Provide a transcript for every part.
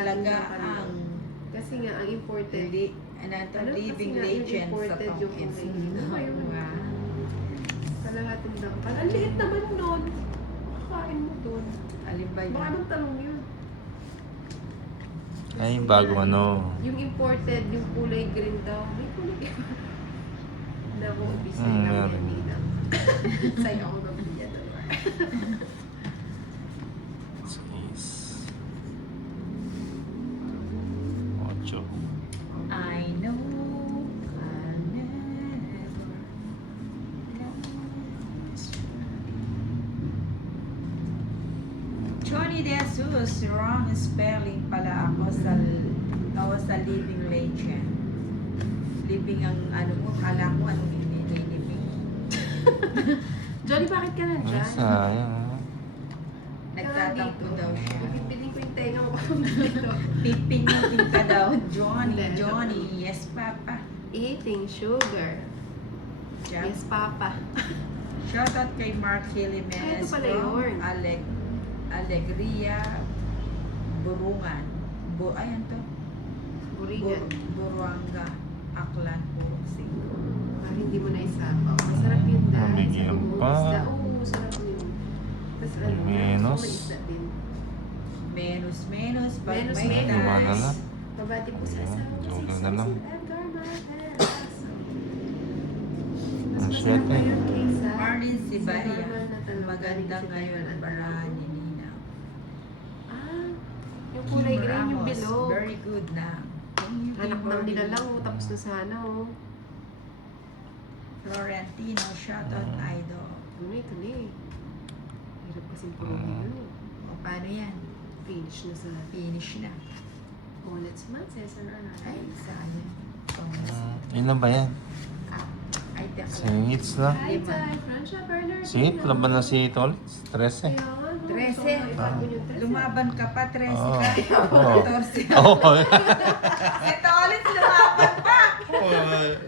talaga ano. ang Kasi nga, ang imported. living Kasi nga, yung legend sa imported yung Tongkits. kulay. Ano ba yun? Wow. Kalahating dangkal. Ang liit naman nun. Kain mo dun. Alin ba Baka yun? nung talong yun. Ay, Kasi bago nga, ano. Yung imported, yung kulay green daw. May kulay. Naku, busy Mm, lang meron. yan, Ninang. Sa'yo ako nabigyan. 6. 8. I know I'll never Johnny De Jesus, wrong spelling pala ako sa living legend. Living ang ano mo, kala ko anong living. Johnny, bakit ka Ay, nandyan? sayang. Nagtatampo daw siya. Ibibiling ko yung tenga mo kung dito. Pipingutin ka daw. Johnny, Hindi. Johnny, yes papa. Eating sugar. Diyan. Yes, Papa. Shoutout kay Mark Ay, Hilimes ito pala from yun. Alegria, Burungan. Ayan to. Buringan. Buruanga, Aklan po. Ah, hindi mo na isama. Masarap yun dahil Bigyan sa buong pa. isda. Oo, masarap yun. Tapos ano, Menos. may isda din. Menos, pag Menos, may menos. Iwan na lang. Babati po sa asawa ko Joke si na lang. Edgar Marquez. Mas Ang masarap sweet pa eh. yun kaysa Marlin Sibaria. normal na talong. Maganda Galing sa ngayon Taiwan. para ni Nina. Ah, yung kulay Kim green yung Ramos, bilog. very good na. Anak ng nilalang, oh, tapos na sana, oh. Florentino, shoutout idol. Ano ito na eh. Hirap kasing puluhin yun eh. O paano yan? Finish na sa Finish na. bullets man, Cesar Arana. Ay, sayang. Thomas. Yun na ba yan? Ay, teka lang. Singits na. Hi, Tay! Francia Bernard. Singit? Laban na si Tol? 13. Kaya nga, no? 13. Ibago yung 13. Lumaban ka pa, 13 Oo. ka. Oo. 14. Oo. Si Tolit, lumaban pa.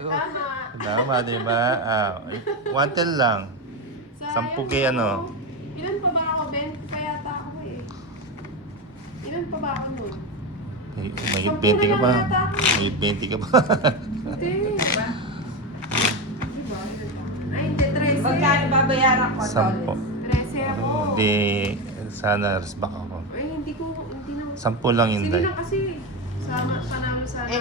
Tama. Tama, di ba? Wantel lang. Sayang 10 kay ano? Ilan pa ba ako? 20 pa yata ako eh. Ilan pa ba ako nun? May 20 ka pa. May 20 ka pa. Hindi. Diba? Diba? Ilan pa? Ay, hindi. 13. Magkano babayaran ko, Tolit? 13 ako. Hindi, sana resback ako. Ay, hindi ko, hindi na. 10 lang yun, Sino Day. lang kasi. Sama, panalo sana.